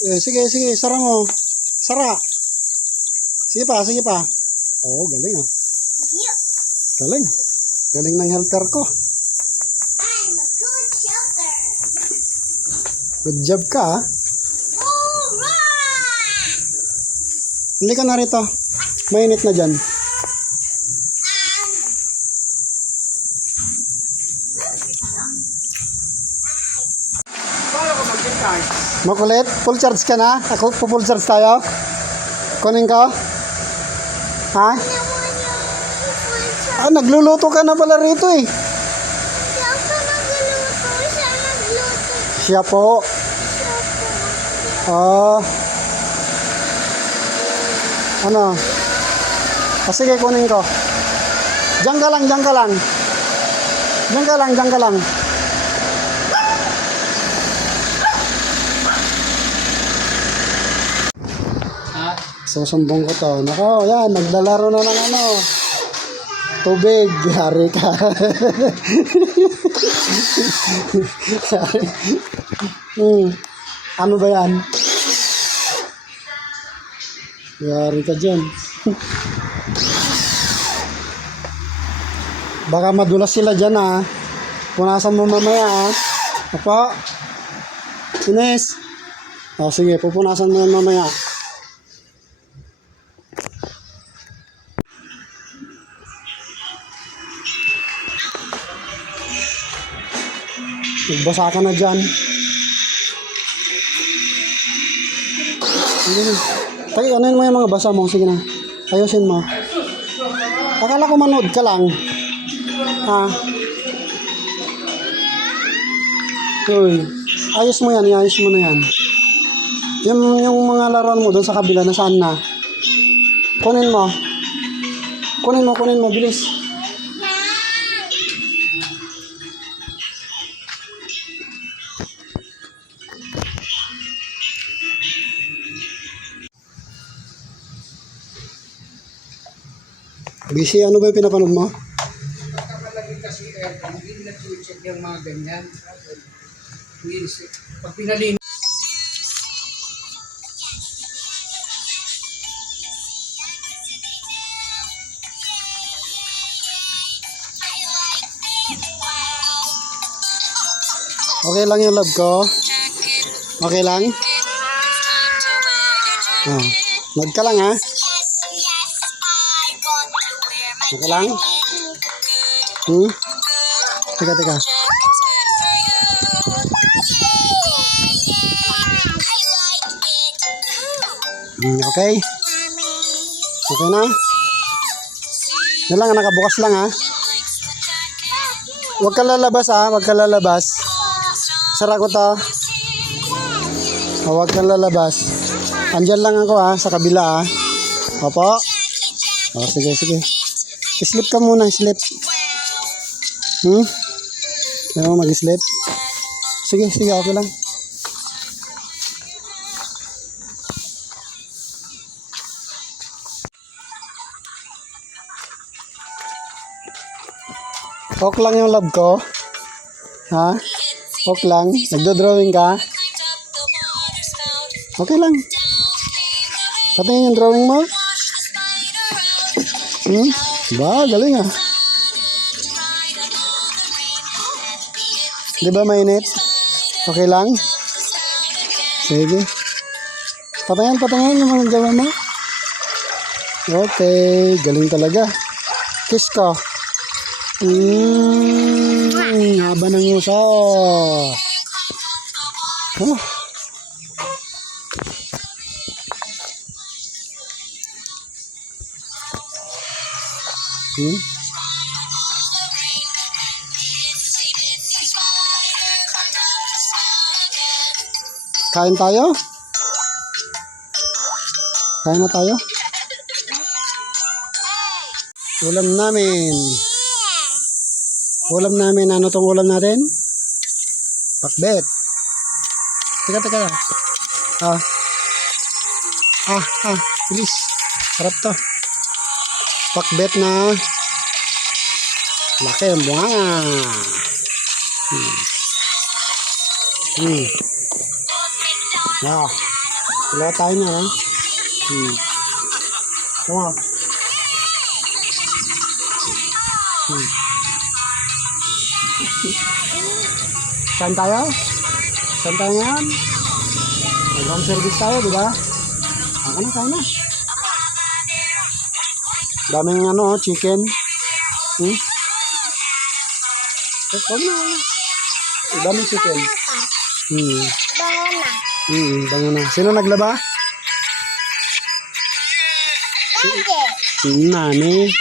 Sige, sige, sara mo. Sara. Sige pa, sige pa. Oo, galing ah. Galing. Galing ng helper ko. I'm a good shelter. Good job ka ah. Alright! Huli ka na rito. Mainit na dyan. Makulit? Full charge ka na? Ako, full charge tayo? Kunin ko? Ha? Ah, nagluluto ka na pala rito eh. Siya po. Ah. Ano? Ah, sige, kunin ko. Diyan ka lang, diyan ka lang. Diyan ka lang, diyan ka lang. Susumbong ko to. Nako, yan, naglalaro na ng ano. Tubig, yari ka. Ano ba yan? Yari ka dyan. Baka madulas sila dyan ah. Punasan mo mamaya ah. Apa? Ines. O sige, pupunasan mo mamaya. Nagbasa ka na dyan. Hindi na. Tay, anuin mo yung mga basa mo. Sige na. Ayusin mo. Akala ko manood ka lang. Ha? Uy. Ayos mo yan. Ayos mo na yan. Yung mga laruan mo doon sa kabila. Nasaan na? Kunin mo. Kunin mo. Kunin mo. Bilis. Busy, ano ba yung pinapanood mo? Nakakalagay kasi hindi nag-check yung mga ganyan. Pag pinalin. Okay lang yung love ko? Okay lang? Ah, nod ka lang ha? Okay lang? Teka, teka. Okay? Okay na? Yan lang, nakabukas lang ha? Huwag ka lalabas ha? Huwag ka lalabas. Sara ko to. Huwag ka lalabas. Andyan lang ako ha, sa kabila ha. Opo. O, sige, sige. Sleep ka muna, sleep. Kaya mo mag-sleep? Sige, sige, okay lang. Okay lang yung love ko? Ha? Okay lang? Nagdo-drawing ka? Okay lang. Patingin yung drawing mo? Ba, galing ah. Di ba mainit? Okay lang? Sige. Patingin yung mga gawa mo. Okay, galing talaga. Kiss ko. Haba ng uso. Oh. Kain tayo? Kain na tayo? Ulam namin. Ulam namin. Ano tong ulam natin? Pakbet. Teka, teka. Bilis. Sarap to. Pakbet na laki ang bunga. Dalawa tayo na, ha? Tama. Saan tayo? Saan tayo ngayon? Nag-home service tayo, di ba? Ako na, tayo na. Daming chicken. Ito na. Daming chicken. Bango na. Bango na. Sino naglaba? Hindi. Mami.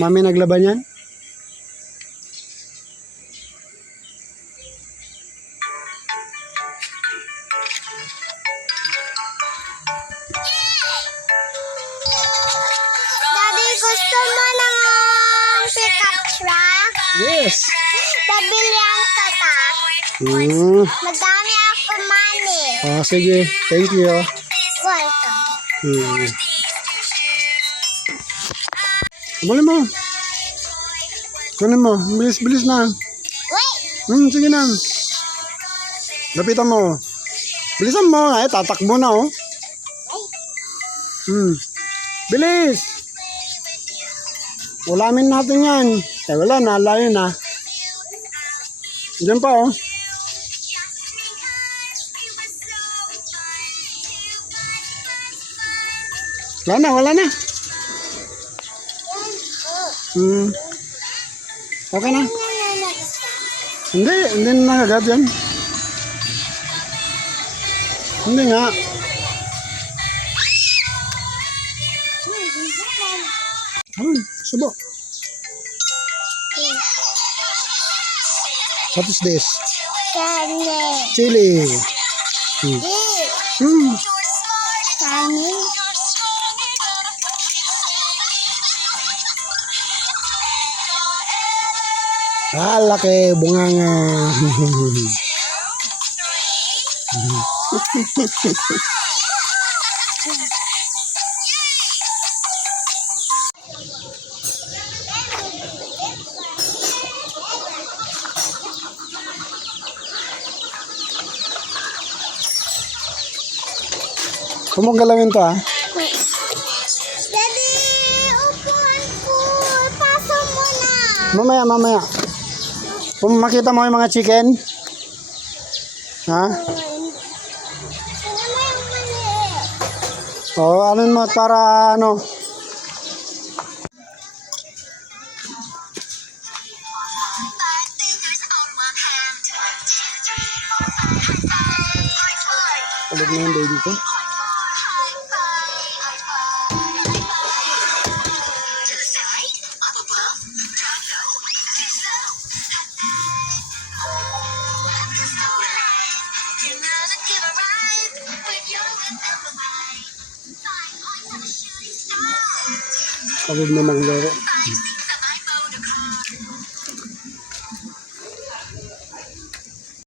Mami naglaba niyan? Daddy, gusto mo ng pickup truck? Yes. Babili ang tata. Madami ako money. Sige. Thank you. Welcome. Kunin mo. Kunin mo. Bilis na. Wait. Sige na. Lapitan mo. Bilisan mo. Ay, tatakbo na, oh. Bilis. Ulamin natin yan. Wala na. Layo na. Diyan pa, oh. Wala na. Okay na. Hindi na agad yan. Hindi nga. Subo. What is this? Kani. Chili. Kani. Laki. Bunganga. Huwag mong galawin to, ha? Daddy, upuan ko. Paso mo na. Mamaya. Kung makita mo yung mga chicken, ha? Ano mo yung mali? Ano mo para Ulit na yung baby ko. Pagod na maglaro.